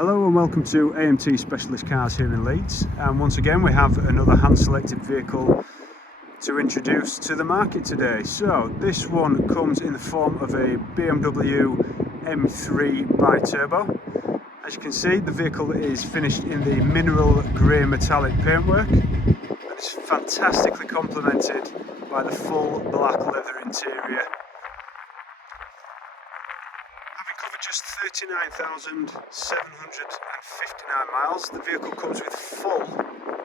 Hello and welcome to AMT Specialist Cars here in Leeds, and once again we have another hand selected vehicle to introduce to the market today. So this one comes in the form of a BMW M3 BiTurbo. As you can see, the vehicle is finished in the mineral grey metallic paintwork and it's fantastically complemented by the full black leather interior. Just 39,759 miles. The vehicle comes with full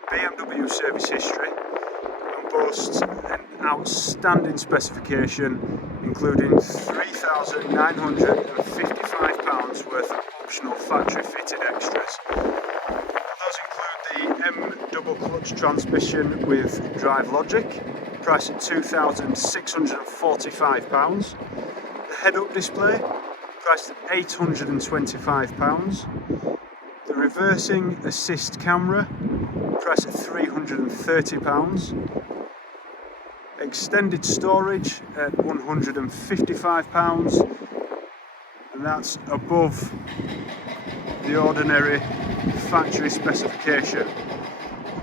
BMW service history and boasts an outstanding specification, including £3,955 worth of optional factory fitted extras. Those include the M double clutch transmission with Drivelogic, priced at £2,645. The head-up display, priced at £825. The reversing assist camera, priced at £330. Extended storage at £155, and that's above the ordinary factory specification.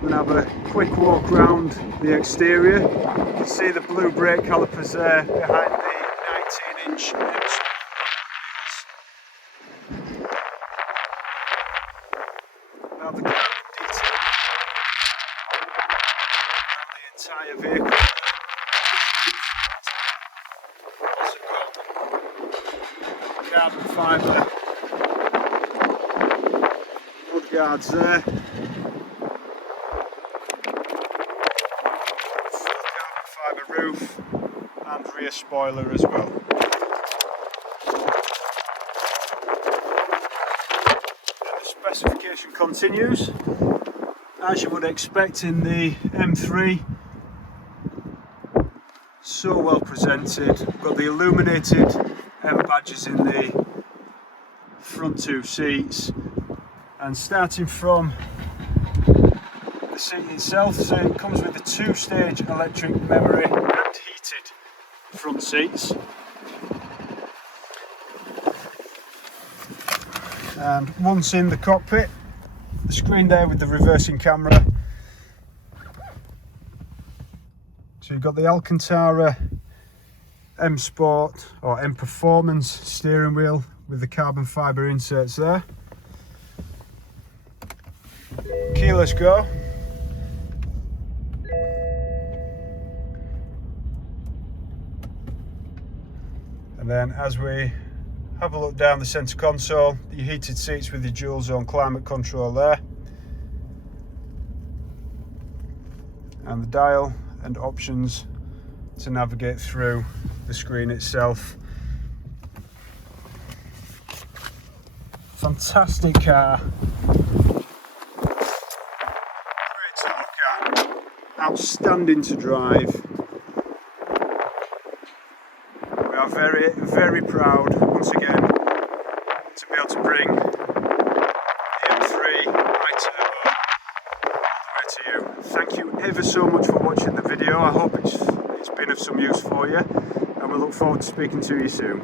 We're going to have a quick walk around the exterior. You can see the blue brake calipers there behind the 19-inch Now the carbon detail around the entire vehicle. Also got carbon fibre mudguards there. Full carbon fibre roof and rear spoiler as well. Specification continues, as you would expect in the M3, so well presented. We've got the illuminated M badges in the front two seats, and starting from the seat itself, so it comes with a two-stage electric memory and heated front seats. And once in the cockpit, the screen there with the reversing camera. So you've got the Alcantara M Sport or M Performance steering wheel with the carbon fibre inserts there. Keyless go. And then as we have a look down the centre console, the heated seats with the dual zone climate control there, and the dial and options to navigate through the screen itself. Fantastic car, great to look at, outstanding to drive. We are very, very proud once again to be able to bring the M3 BiTurbo all the way to you. Thank you ever so much for watching the video. I hope it's been of some use for you, and we look forward to speaking to you soon.